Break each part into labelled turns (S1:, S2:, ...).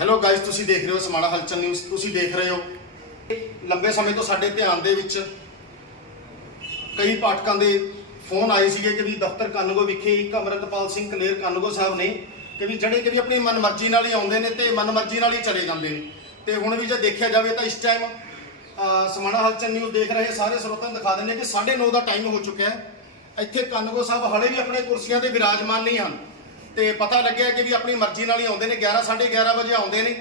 S1: Hello guys ਤੁਸੀਂ ਦੇਖ ਰਹੇ ਹੋ ਸਮਾਣਾ ਹਲਚਲ ਨਿਊਜ਼ ਤੁਸੀਂ ਦੇਖ ਰਹੇ ਹੋ। ਲੰਬੇ ਸਮੇਂ ਤੋਂ ਸਾਡੇ ਧਿਆਨ ਦੇ ਵਿੱਚ ਕਈ ਪਾਠਕਾਂ ਦੇ ਫੋਨ ਆਏ ਸੀਗੇ ਕਿ ਵੀ ਦਫ਼ਤਰ ਕਾਨੂੰਗੋ ਵਿਖੇ ਇੱਕ ਅਮਰਿਤਪਾਲ ਸਿੰਘ ਕਲੇਰ ਕਾਨੂੰਗੋ ਸਾਹਿਬ ਨੇ ਕਿ ਵੀ ਜਿਹੜੇ ਕਿ ਵੀ ਆਪਣੀ ਮਨਮਰਜ਼ੀ ਨਾਲ ਹੀ ਆਉਂਦੇ ਨੇ ਤੇ ਮਨਮਰਜ਼ੀ ਨਾਲ ਹੀ ਚਲੇ ਜਾਂਦੇ ਨੇ। ਤੇ ਹੁਣ ਵੀ ਜੇ ਦੇਖਿਆ ਜਾਵੇ ਤਾਂ ਇਸ ਟਾਈਮ ਸਮਾਣਾ ਹਲਚਲ ਨਿਊਜ਼ ਦੇਖ ਰਹੇ ਸਾਰੇ ਸਰੋਤਾਂ ਦਿਖਾ ਦਿੰਦੇ ਕਿ 9:30 ਦਾ ਟਾਈਮ ਹੋ ਚੁੱਕਿਆ ਹੈ। ਇੱਥੇ ਕਾਨੂੰਗੋ ਸਾਹਿਬ ਹਲੇ ਵੀ ਆਪਣੇ ਕੁਰਸੀਆਂ ਤੇ ਵਿਰਾਜਮਾਨ ਨਹੀਂ ਹਨ। ਤੇ ਪਤਾ ਲੱਗਿਆ ਕਿ ਵੀ ਆਪਣੀ ਮਰਜ਼ੀ ਨਾਲ ਹੀ ਆਉਂਦੇ ਨੇ 11 11:30 ਵਜੇ ਆਉਂਦੇ ਨੇ।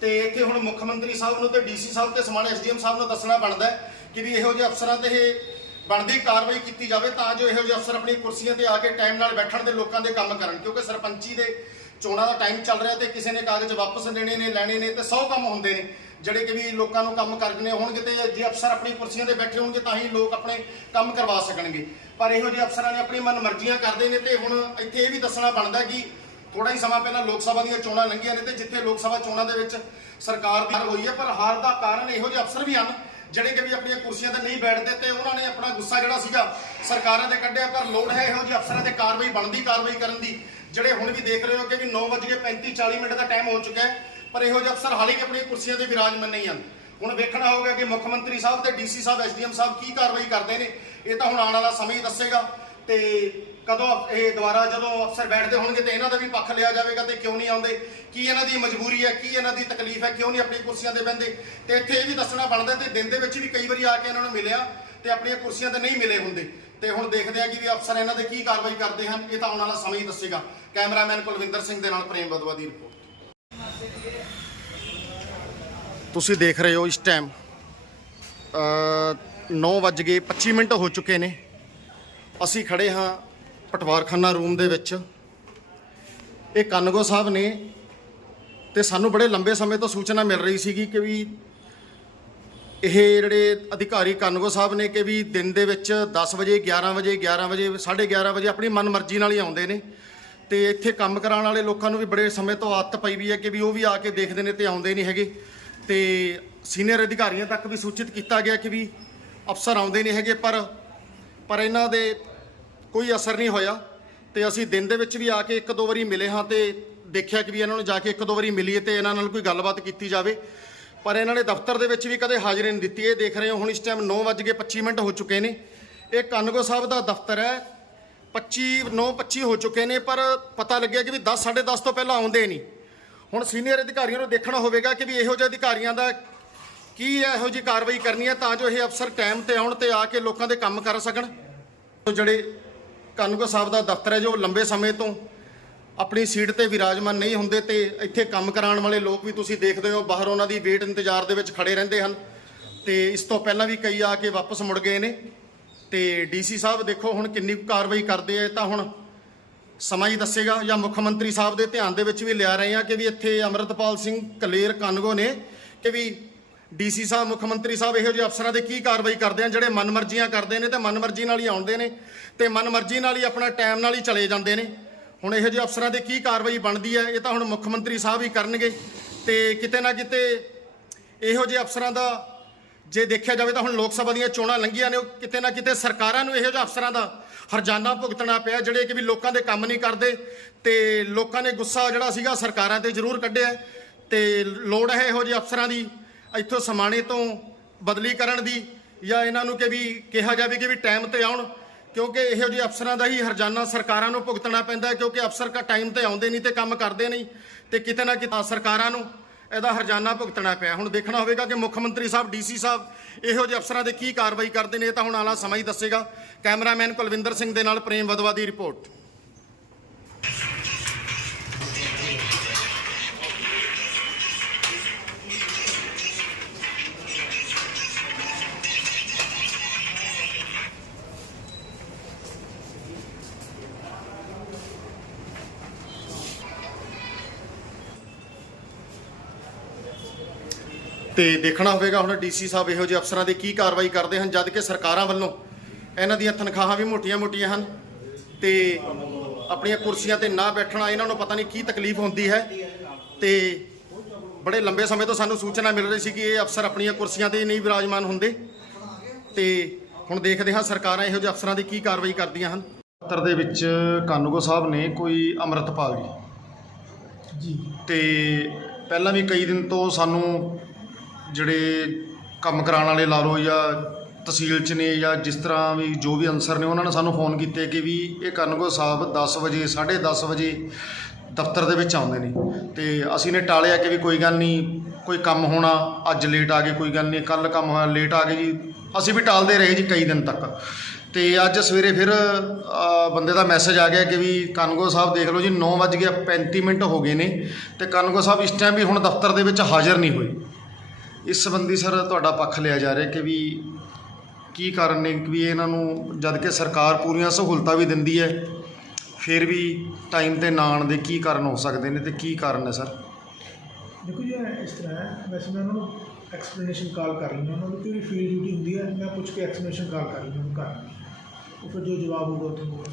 S1: ਤੇ ਇੱਥੇ ਹੁਣ ਮੁੱਖ ਮੰਤਰੀ ਸਾਹਿਬ ਨੂੰ ਤੇ ਡੀਸੀ ਸਾਹਿਬ ਤੇ ਸਮਾਣਾ ਐਸਡੀਐਮ ਸਾਹਿਬ ਨੂੰ ਦੱਸਣਾ ਬਣਦਾ ਕਿ ਵੀ ਇਹੋ ਜਿਹੇ ਅਫਸਰਾਂ ਤੇ ਇਹ ਬਣਦੀ ਕਾਰਵਾਈ ਕੀਤੀ ਜਾਵੇ ਤਾਂ ਜੋ ਇਹੋ ਜਿਹੇ ਅਫਸਰ ਆਪਣੀ ਕੁਰਸੀਆਂ ਤੇ ਆ ਕੇ ਟਾਈਮ ਨਾਲ ਬੈਠਣ ਤੇ ਲੋਕਾਂ ਦੇ ਕੰਮ ਕਰਨ, ਕਿਉਂਕਿ ਸਰਪੰਚੀ ਦੇ ਚੋਣਾਂ ਦਾ ਟਾਈਮ ਚੱਲ ਰਿਹਾ ਤੇ ਕਿਸੇ ਨੇ ਕਾਗਜ਼ ਵਾਪਸ ਲੈਣੇ ਨੇ ਲੈਣੇ ਨੇ ਤੇ 100 ਕੰਮ ਹੁੰਦੇ ਨੇ। ਜਿਹੜੇ ਕਿ ਵੀ ਲੋਕਾਂ ਨੂੰ ਕੰਮ ਕਰਨੇ ਹੋਣਗੇ ਤੇ ਜੇ ਅਫਸਰ ਆਪਣੀ ਕੁਰਸੀਆਂ ਤੇ ਬੈਠੇ ਹੋਣਗੇ ਤਾਂ ਹੀ ਲੋਕ ਆਪਣੇ ਕੰਮ ਕਰਵਾ ਸਕਣਗੇ। ਪਰ ਇਹੋ ਜਿਹੇ ਅਫਸਰਾਂ ਨੇ ਆਪਣੀ ਮਨਮਰਜ਼ੀਆਂ ਕਰਦੇ ਨੇ ਤੇ ਹੁਣ ਇੱਥੇ ਇਹ ਵੀ ਦੱਸਣਾ ਬਣਦਾ ਕਿ ਥੋੜਾ ਹੀ ਸਮਾਂ ਪਹਿਲਾਂ ਲੋਕ ਸਭਾ ਦੀਆਂ ਚੋਣਾਂ ਲੰਘੀਆਂ ਨੇ ਤੇ ਜਿੱਥੇ ਲੋਕ ਸਭਾ ਚੋਣਾਂ ਦੇ ਵਿੱਚ ਸਰਕਾਰ ਦੀ ਹਾਰ ਹੋਈ ਹੈ, ਪਰ ਹਾਰ ਦਾ ਕਾਰਨ ਇਹੋ ਜਿਹੇ ਅਫਸਰ ਵੀ ਹਨ, ਜਿਹੜੇ ਕਿ ਵੀ ਆਪਣੀਆਂ ਕੁਰਸੀਆਂ ਤੇ ਨਹੀਂ ਬੈਠਦੇ ਤੇ ਉਹਨਾਂ ਨੇ ਆਪਣਾ ਗੁੱਸਾ ਜਿਹੜਾ ਸੀਗਾ ਸਰਕਾਰਾਂ ਤੇ ਕੱਢਿਆ, ਪਰ ਲੋੜ ਹੈ ਇਹੋ ਜਿਹੇ ਅਫਸਰਾਂ ਤੇ ਕਾਰਵਾਈ ਬਣਦੀ, ਕਾਰਵਾਈ ਕਰਨ ਦੀ। ਜਿਹੜੇ ਹੁਣ ਵੀ ਦੇਖ ਰਹੇ ਹੋ ਕਿ ਵੀ 9:35 40 ਮਿੰਟ ਦਾ ਟਾਈਮ ਹੋ ਚੁੱਕਾ ਹੈ ਪਰ ਇਹੋ ਜਿਹੇ ਅਫਸਰ ਹਾਲੇ ਵੀ ਆਪਣੀਆਂ ਕੁਰਸੀਆਂ ਤੇ ਵਿਰਾਜਮਾਨ ਨਹੀਂ ਹਨ। ਹੁਣ ਵੇਖਣਾ ਹੋਊਗਾ ਕਿ ਮੁੱਖ ਮੰਤਰੀ ਸਾਹਿਬ ਤੇ ਡੀਸੀ ਸਾਹਿਬ ਐਸਡੀਐਮ ਸਾਹਿਬ ਕੀ ਕਾਰਵਾਈ ਕਰਦੇ ਨੇ। ਇਹ ਤਾਂ ਹੁਣ ਆਉਣ ਵਾਲਾ ਸਮਾਂ ਹੀ ਦੱਸੇਗਾ। ਤੇ ਕਦੋਂ ਇਹ ਦੁਬਾਰਾ ਜਦੋਂ ਅਫਸਰ ਬੈਠਦੇ ਹੋਣਗੇ ਤੇ ਇਹਨਾਂ ਦਾ ਵੀ ਪੱਖ ਲਿਆ ਜਾਵੇਗਾ ਤੇ ਕਿਉਂ ਨਹੀਂ ਆਉਂਦੇ? ਕੀ ਇਹਨਾਂ ਦੀ ਮਜਬੂਰੀ ਹੈ? ਕੀ ਇਹਨਾਂ ਦੀ ਤਕਲੀਫ ਹੈ? ਕਿਉਂ ਨਹੀਂ ਆਪਣੀ ਕੁਰਸੀਆਂ ਤੇ ਬਹਿੰਦੇ? ਤੇ ਇੱਥੇ ਇਹ ਵੀ ਦੱਸਣਾ ਬਣਦਾ ਤੇ ਦਿਨ ਦੇ ਵਿੱਚ ਵੀ ਕਈ ਵਾਰੀ ਆ ਕੇ ਇਹਨਾਂ ਨੂੰ ਮਿਲਿਆ ਤੇ ਆਪਣੀਆਂ ਕੁਰਸੀਆਂ ਤੇ ਨਹੀਂ ਮਿਲੇ ਹੁੰਦੇ। ਤੇ ਹੁਣ ਦੇਖਦੇ ਆ ਕਿ ਵੀ ਅਫਸਰ ਇਹਨਾਂ ਦੇ ਕੀ ਕਾਰਵਾਈ ਕਰਦੇ ਹਨ। ਇਹ ਤਾਂ ਆਉਣ ਵਾਲਾ ਸਮਾਂ ਹੀ ਦੱਸੇਗਾ। ਕੈਮਰਾਮੈਨ ਕੁਲਵਿੰਦਰ ਸਿੰਘ ਦੇ ਨਾਲ ਪ੍ਰੇਮ ਬਦਵਾ ਦੀ ਰਿਪੋਰਟ। ਤੁਸੀਂ ਦੇਖ ਰਹੇ ਹੋ ਇਸ ਟਾਈਮ 9:25 ਮਿੰਟ ਹੋ ਚੁੱਕੇ ਨੇ। ਅਸੀਂ ਖੜੇ ਹਾਂ ਪਟਵਾਰਖਾਨਾ ਰੂਮ ਦੇ ਵਿੱਚ। ਇਹ ਕਨਗੋ ਸਾਹਿਬ ਨੇ ਤੇ ਸਾਨੂੰ ਬੜੇ ਲੰਬੇ ਸਮੇਂ ਤੋਂ ਸੂਚਨਾ ਮਿਲ ਰਹੀ ਸੀਗੀ ਕਿ ਵੀ ਇਹ ਜਿਹੜੇ ਅਧਿਕਾਰੀ ਕਨਗੋ ਸਾਹਿਬ ਨੇ ਕਿ ਵੀ ਦਿਨ ਦੇ ਵਿੱਚ 10 ਵਜੇ 11 ਵਜੇ 11 ਵਜੇ 11:30 ਵਜੇ ਆਪਣੀ ਮਨਮਰਜ਼ੀ ਨਾਲ ਹੀ ਆਉਂਦੇ ਨੇ। ਤੇ ਇੱਥੇ ਕੰਮ ਕਰਾਉਣ ਵਾਲੇ ਲੋਕਾਂ ਨੂੰ ਵੀ ਬੜੇ ਸਮੇਂ ਤੋਂ ਆਦਤ ਪਈ ਵੀ ਹੈ ਕਿ ਵੀ ਉਹ ਵੀ ਆ ਕੇ ਦੇਖਦੇ ਨੇ ਤੇ ਆਉਂਦੇ ਨਹੀਂ ਹੈਗੇ। ਤੇ ਸੀਨੀਅਰ ਅਧਿਕਾਰੀਆਂ ਤੱਕ ਵੀ ਸੂਚਿਤ ਕੀਤਾ ਗਿਆ ਕਿ ਵੀ ਅਫਸਰ ਆਉਂਦੇ ਨਹੀਂ ਹੈਗੇ, ਪਰ ਪਰ ਇਹਨਾਂ ਦੇ ਕੋਈ ਅਸਰ ਨਹੀਂ ਹੋਇਆ ਤੇ ਅਸੀਂ ਦਿਨ ਦੇ ਵਿੱਚ ਵੀ ਆ ਕੇ ਇੱਕ ਦੋ ਵਾਰੀ ਮਿਲੇ ਹਾਂ ਤੇ ਦੇਖਿਆ ਕਿ ਵੀ ਇਹਨਾਂ ਨੂੰ ਜਾ ਕੇ ਇੱਕ ਦੋ ਵਾਰੀ ਮਿਲੀਏ ਤੇ ਇਹਨਾਂ ਨਾਲ ਕੋਈ ਗੱਲਬਾਤ ਕੀਤੀ ਜਾਵੇ। ਪਰ ਇਹਨਾਂ ਨੇ ਦਫ਼ਤਰ ਦੇ ਵਿੱਚ ਵੀ ਕਦੇ ਹਾਜ਼ਰੀ ਨਹੀਂ ਦਿੱਤੀ। ਇਹ ਦੇਖ ਰਹੇ ਹੋ, ਹੁਣ ਇਸ ਟਾਈਮ 9:25 ਮਿੰਟ ਹੋ ਚੁੱਕੇ ਨੇ। ਇਹ ਕਨਗੋ ਸਾਹਿਬ ਦਾ ਦਫ਼ਤਰ ਹੈ। 25 9:25 ਹੋ ਚੁੱਕੇ ਨੇ, ਪਰ ਪਤਾ ਲੱਗਿਆ ਕਿ ਵੀ 10 10:30 ਤੋਂ ਪਹਿਲਾਂ ਆਉਂਦੇ ਨਹੀਂ। ਹੁਣ ਸੀਨੀਅਰ ਅਧਿਕਾਰੀਆਂ ਨੂੰ ਦੇਖਣਾ ਹੋਵੇਗਾ ਕਿ ਵੀ ਇਹੋ ਜਿਹੇ ਅਧਿਕਾਰੀਆਂ ਦਾ ਕੀ ਇਹੋ ਜਿਹੀ ਕਾਰਵਾਈ ਕਰਨੀ ਹੈ ਤਾਂ ਜੋ ਇਹ ਅਫਸਰ ਟਾਈਮ ਤੇ ਆਉਣ ਤੇ ਆ ਕੇ ਲੋਕਾਂ ਦੇ ਕੰਮ ਕਰ ਸਕਣ। ਜਿਹੜੇ ਕਾਨੂੰਗੋ ਸਾਹਿਬ ਦਾ ਦਫ਼ਤਰ ਹੈ ਜੋ ਲੰਬੇ ਸਮੇਂ ਤੋਂ ਆਪਣੀ ਸੀਟ ਤੇ ਵਿਰਾਜਮਾਨ ਨਹੀਂ ਹੁੰਦੇ ਤੇ ਇੱਥੇ ਕੰਮ ਕਰਾਉਣ ਵਾਲੇ ਲੋਕ ਵੀ ਤੁਸੀਂ ਦੇਖਦੇ ਹੋ, ਬਾਹਰ ਉਹਨਾਂ ਦੀ ਵੇਟ ਇੰਤਜ਼ਾਰ ਦੇ ਵਿੱਚ ਖੜੇ ਰਹਿੰਦੇ ਹਨ। ਤੇ ਇਸ ਤੋਂ ਪਹਿਲਾਂ ਵੀ ਕਈ ਆ ਕੇ ਵਾਪਸ ਮੁੜ ਗਏ ਨੇ। ਤੇ ਡੀਸੀ ਸਾਹਿਬ ਦੇਖੋ ਹੁਣ ਕਿੰਨੀ ਕੁ ਕਾਰਵਾਈ ਕਰਦੇ ਆ ਤਾਂ ਹੁਣ ਸਮਾਂ ਹੀ ਦੱਸੇਗਾ ਜਾਂ ਮੁੱਖ ਮੰਤਰੀ ਸਾਹਿਬ ਦੇ ਧਿਆਨ ਦੇ ਵਿੱਚ ਵੀ ਲਿਆ ਰਹੇ ਆ ਕਿ ਵੀ ਇੱਥੇ ਅਮਰਤਪਾਲ ਸਿੰਘ ਕਲੇਰ ਕਾਨਗੋ ਨੇ ਕਿ ਵੀ ਡੀਸੀ ਸਾਹਿਬ, ਮੁੱਖ ਮੰਤਰੀ ਸਾਹਿਬ ਇਹੋ ਜਿਹੇ ਅਫਸਰਾਂ ਦੇ ਕੀ ਕਾਰਵਾਈ ਕਰਦੇ ਆ, ਜਿਹੜੇ ਮਨਮਰਜ਼ੀਆਂ ਕਰਦੇ ਨੇ ਤੇ ਮਨਮਰਜ਼ੀ ਨਾਲ ਹੀ ਆਉਂਦੇ ਨੇ ਤੇ ਮਨਮਰਜ਼ੀ ਨਾਲ ਹੀ ਆਪਣਾ ਟਾਈਮ ਨਾਲ ਹੀ ਚਲੇ ਜਾਂਦੇ ਨੇ। ਹੁਣ ਇਹੋ ਜਿਹੇ ਅਫਸਰਾਂ ਦੇ ਕੀ ਕਾਰਵਾਈ ਬਣਦੀ ਹੈ, ਇਹ ਤਾਂ ਹੁਣ ਮੁੱਖ ਮੰਤਰੀ ਸਾਹਿਬ ਹੀ ਕਰਨਗੇ ਤੇ ਕਿਤੇ ਨਾ ਕਿਤੇ ਇਹੋ ਜਿਹੇ ਅਫਸਰਾਂ ਦਾ ਜੇ ਦੇਖਿਆ ਜਾਵੇ ਤਾਂ ਹੁਣ ਲੋਕ ਸਭਾ ਦੀਆਂ ਚੋਣਾਂ ਲੰਘੀਆਂ ਨੇ, ਉਹ ਕਿਤੇ ਨਾ ਕਿਤੇ ਸਰਕਾਰਾਂ ਨੂੰ ਇਹੋ ਜਿਹੇ ਅਫਸਰਾਂ ਦਾ ਹਰਜਾਨਾ ਭੁਗਤਣਾ ਪਿਆ, ਜਿਹੜੇ ਕਿ ਵੀ ਲੋਕਾਂ ਦੇ ਕੰਮ ਨਹੀਂ ਕਰਦੇ ਤੇ ਲੋਕਾਂ ਨੇ ਗੁੱਸਾ ਜਿਹੜਾ ਸੀਗਾ ਸਰਕਾਰਾਂ ਤੇ ਜ਼ਰੂਰ ਕੱਢਿਆ ਤੇ ਲੋੜ ਹੈ ਇਹੋ ਜਿਹੇ ਅਫਸਰਾਂ ਦੀ, ਇੱਥੋਂ ਸਮਾਣੇ ਤੋਂ ਬਦਲੀ ਕਰਨ ਦੀ ਜਾਂ ਇਹਨਾਂ ਨੂੰ ਕਿ ਵੀ ਕਿਹਾ ਜਾਵੇ ਕਿ ਵੀ ਟਾਈਮ ਤੇ ਆਉਣ, ਕਿਉਂਕਿ ਇਹੋ ਜਿਹੇ ਅਫਸਰਾਂ ਦਾ ਹੀ ਹਰਜਾਨਾ ਸਰਕਾਰਾਂ ਨੂੰ ਭੁਗਤਣਾ ਪੈਂਦਾ ਕਿਉਂਕਿ ਅਫਸਰ ਕਾ ਟਾਈਮ ਤੇ ਆਉਂਦੇ ਨਹੀਂ ਤੇ ਕੰਮ ਕਰਦੇ ਨਹੀਂ ਤੇ ਕਿਤੇ ਨਾ ਕਿਤੇ ਸਰਕਾਰਾਂ ਨੂੰ ਇਹਦਾ ਹਰਜਾਨਾ ਭੁਗਤਣਾ ਪਿਆ। ਹੁਣ ਦੇਖਣਾ ਹੋਵੇਗਾ ਕਿ ਮੁੱਖ ਮੰਤਰੀ ਸਾਹਿਬ ਡੀਸੀ ਸਾਹਿਬ ਇਹੋ ਜਿਹੇ ਅਫਸਰਾਂ ਦੇ ਕੀ ਕਾਰਵਾਈ ਕਰਦੇ ਨੇ, ਇਹ ਤਾਂ ਹੁਣ ਆਲਾ ਸਮਾਂ ਹੀ ਦੱਸੇਗਾ। ਕੈਮਰਾਮੈਨ ਕੁਲਵਿੰਦਰ ਸਿੰਘ ਦੇ ਨਾਲ ਪ੍ਰੇਮ ਵਦਵਾ ਦੀ ਰਿਪੋਰਟ। ਤੇ ਦੇਖਣਾ ਹੋਵੇਗਾ ਹੁਣ ਡੀਸੀ ਸਾਹਿਬ ਇਹੋ ਜਿਹੇ ਅਫਸਰਾਂ ਦੇ ਕੀ ਕਾਰਵਾਈ ਕਰਦੇ ਹਨ ਜਦ ਕਿ ਸਰਕਾਰਾਂ ਵੱਲੋਂ ਇਹਨਾਂ ਦੀਆਂ ਤਨਖਾਹਾਂ ਵੀ ਮੋਟੀਆਂ-ਮੋਟੀਆਂ ਹਨ ਤੇ ਆਪਣੀਆਂ ਕੁਰਸੀਆਂ ਤੇ ਨਾ ਬੈਠਣਾ ਇਹਨਾਂ ਨੂੰ ਪਤਾ ਨਹੀਂ ਕੀ ਤਕਲੀਫ ਹੁੰਦੀ ਹੈ ਤੇ ਬੜੇ ਲੰਬੇ ਸਮੇਂ ਤੋਂ ਸਾਨੂੰ ਸੂਚਨਾ ਮਿਲ ਰਹੀ ਸੀ ਕਿ ਇਹ ਅਫਸਰ ਆਪਣੀਆਂ ਕੁਰਸੀਆਂ ਤੇ ਨਹੀਂ ਵਿਰਾਜਮਾਨ ਹੁੰਦੇ ਤੇ ਹੁਣ ਦੇਖਦੇ ਹਾਂ ਸਰਕਾਰਾਂ ਇਹੋ ਜਿਹੇ ਅਫਸਰਾਂ ਦੀ ਕੀ ਕਾਰਵਾਈ ਕਰਦੀਆਂ ਹਨ। ਪੱਤਰ ਦੇ ਵਿੱਚ ਕਾਨੂੰਗੋ ਸਾਹਿਬ ਨੇ ਕੋਈ ਅੰਮ੍ਰਿਤਪਾਲ ਜੀ।
S2: ਜੀ।
S1: ਤੇ ਪਹਿਲਾਂ ਵੀ ਕਈ ਦਿਨ ਤੋਂ ਸਾਨੂੰ ਜਿਹੜੇ ਕੰਮ ਕਰਾਉਣ ਵਾਲੇ ਲਾ ਲਓ ਜਾਂ ਤਹਿਸੀਲ ਚ ਨੇ ਜਾਂ ਜਿਸ ਤਰ੍ਹਾਂ ਵੀ ਜੋ ਵੀ ਅਨਸਰ ਨੇ ਉਹਨਾਂ ਨੇ ਸਾਨੂੰ ਫੋਨ ਕੀਤੇ ਕਿ ਵੀ ਇਹ ਕਨਗੋ ਸਾਹਿਬ 10 ਵਜੇ 10:30 ਵਜੇ ਦਫ਼ਤਰ ਦੇ ਵਿੱਚ ਆਉਂਦੇ ਨੇ ਤੇ ਅਸੀਂ ਨੇ ਟਾਲਿਆ ਕਿ ਵੀ ਕੋਈ ਗੱਲ ਨਹੀਂ, ਕੋਈ ਕੰਮ ਹੋਣਾ, ਅੱਜ ਲੇਟ ਆ ਗਏ, ਕੋਈ ਗੱਲ ਨਹੀਂ ਕੱਲ ਕੰਮ ਹੋਇਆ ਲੇਟ ਆ ਗਏ ਜੀ। ਅਸੀਂ ਵੀ ਟਾਲਦੇ ਰਹੇ ਜੀ ਕਈ ਦਿਨ ਤੱਕ। ਤੇ ਅੱਜ ਸਵੇਰੇ ਫਿਰ ਬੰਦੇ ਦਾ ਮੈਸੇਜ ਆ ਗਿਆ ਕਿ ਵੀ ਕਨਗੋ ਸਾਹਿਬ ਦੇਖ ਲਓ ਜੀ 9:35 ਮਿੰਟ ਹੋ ਗਏ ਨੇ ਤੇ ਕਨਗੋ ਸਾਹਿਬ ਇਸ ਟਾਈਮ ਵੀ ਹੁਣ ਦਫ਼ਤਰ ਦੇ ਵਿੱਚ ਹਾਜ਼ਰ ਨਹੀਂ ਹੋਏ। ਇਸ ਸੰਬੰਧੀ ਸਰ ਤੁਹਾਡਾ ਪੱਖ ਲਿਆ ਜਾ ਰਿਹਾ ਕਿ ਵੀ ਕੀ ਕਾਰਨ ਨੇ ਕਿ ਵੀ ਇਹਨਾਂ ਨੂੰ ਜਦ ਕਿ ਸਰਕਾਰ ਪੂਰੀਆਂ ਸਹੂਲਤਾਂ ਵੀ ਦਿੰਦੀ ਹੈ, ਫਿਰ ਵੀ ਟਾਈਮ ਤੇ ਨਾ ਆਉਣ ਦੇ ਕੀ ਕਾਰਨ ਹੋ ਸਕਦੇ ਨੇ ਤੇ ਕੀ ਕਾਰਨ ਹੈ ਸਰ?
S2: ਦੇਖੋ ਜੀ ਇਸ ਤਰ੍ਹਾਂ ਹੈ, ਵੈਸੇ ਮੈਂ ਉਹਨਾਂ ਨੂੰ ਐਕਸਪਲੇਨੇਸ਼ਨ ਕਾਲ ਕਰ ਲੈਂਦਾ ਉਹਨਾਂ ਨੂੰ ਜਿਹੜੀ ਫੀਲਡ ਡਿਊਟੀ ਹੁੰਦੀ ਹੈ, ਮੈਂ ਪੁੱਛ ਕੇ ਐਕਸਪਲੇਨੇਸ਼ਨ ਕਾਲ ਕਰ ਲੈਂਦਾ ਉਹਨਾਂ ਨੂੰ ਘਰ। ਉਹ ਫਿਰ ਜੋ ਜਵਾਬ ਹੋਊਗਾ ਉਹ ਤੁਹਾਨੂੰ